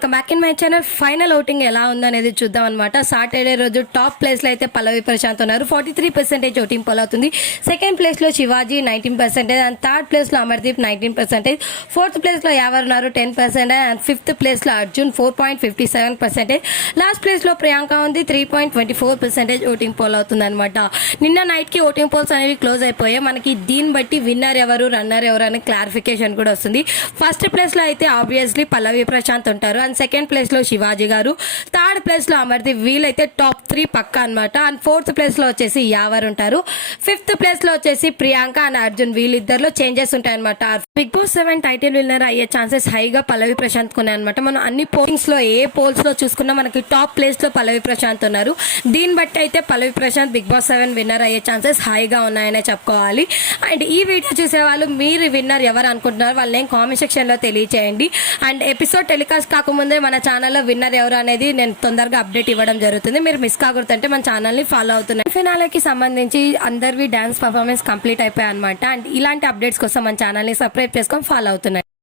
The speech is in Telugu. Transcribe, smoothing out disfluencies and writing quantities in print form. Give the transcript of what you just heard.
Welcome back in my channel. Final voting ఎలా ఉందనేది చూద్దాం అనమాట. సాటర్డే రోజు టాప్ ప్లేస్లో అయితే పల్లవి ప్రశాంత్ ఉన్నారు. 43% ఓటింగ్ పోల్ అవుతుంది. సెకండ్ ప్లేస్లో శివాజీ 19%, అండ్ థర్డ్ ప్లేస్లో అమర్దీప్ 19%, ఫోర్త్ ప్లేస్లో ఎవరు ఉన్నారు 10%, అండ్ ఫిఫ్త్ ప్లేస్లో అర్జున్ 4.57%, లాస్ట్ ప్లేస్లో ప్రియాంక ఉంది 3.24% ఓటింగ్ పోల్ అవుతుంది అనమాట. నిన్న నైట్కి ఓటింగ్ పోల్స్ అనేవి క్లోజ్ అయిపోయాయి. మనకి దీన్ని బట్టి విన్నర్ ఎవరు రన్నర్ ఎవరు అనే క్లారిఫికేషన్ కూడా వస్తుంది. ఫస్ట్ ప్లేస్లో అయితే ఆబ్వియస్లీ పల్లవి ప్రశాంత్ ఉంటారు, అండ్ సెకండ్ ప్లేస్లో శివాజీ గారు, థర్డ్ ప్లేస్లో అమర్దీప్, వీళ్ళైతే టాప్ 3 పక్కా అనమాట. అండ్ ఫోర్త్ ప్లేస్లో వచ్చేసి యావర్ ఉంటారు, ఫిఫ్త్ ప్లేస్లో వచ్చేసి ప్రియాంక అండ్ అర్జున్, వీళ్ళిద్దరిలో చేంజెస్ ఉంటాయి అనమాట. బిగ్ బాస్ 7 టైటిల్ విన్నర్ అయ్యే ఛాన్సెస్ హైగా పల్లవి ప్రశాంత్ ఉన్నాయి అనమాట. మనం అన్ని పోలింగ్స్లో ఏ పోల్స్లో చూసుకున్నా మనకి టాప్ ప్లేస్లో పల్లవి ప్రశాంత్ ఉన్నారు. దీన్ని బట్టి అయితే పల్లవి ప్రశాంత్ బిగ్ బాస్ 7 విన్నర్ అయ్యే ఛాన్సెస్ హైగా ఉన్నాయనే చెప్పుకోవాలి. అండ్ ఈ వీడియో చూసే వాళ్ళు మీరు విన్నర్ ఎవరు అనుకుంటున్నారు వాళ్ళని కామెంట్ సెక్షన్లో తెలియచేయండి. అండ్ ఎపిసోడ్ టెలికాస్ట్ కాకముందే మన ఛానల్లో విన్నర్ ఎవరు అనేది నేను తొందరగా అప్డేట్ ఇవ్వడం జరుగుతుంది. మీరు మిస్ కాకూడదంటే మన ఛానల్ని ఫాలో అవుతున్నాయి. ఫినాలేకి సంబంధించి అందరివి డాన్స్ పర్ఫార్మెన్స్ కంప్లీట్ అయిపోయాయి అనమాట. అండ్ ఇలాంటి అప్డేట్స్ కోసం మన ఛానల్ని సబ్స్క్రైబ్ చేసుకొని ఫాలో అవుతున్నాయి.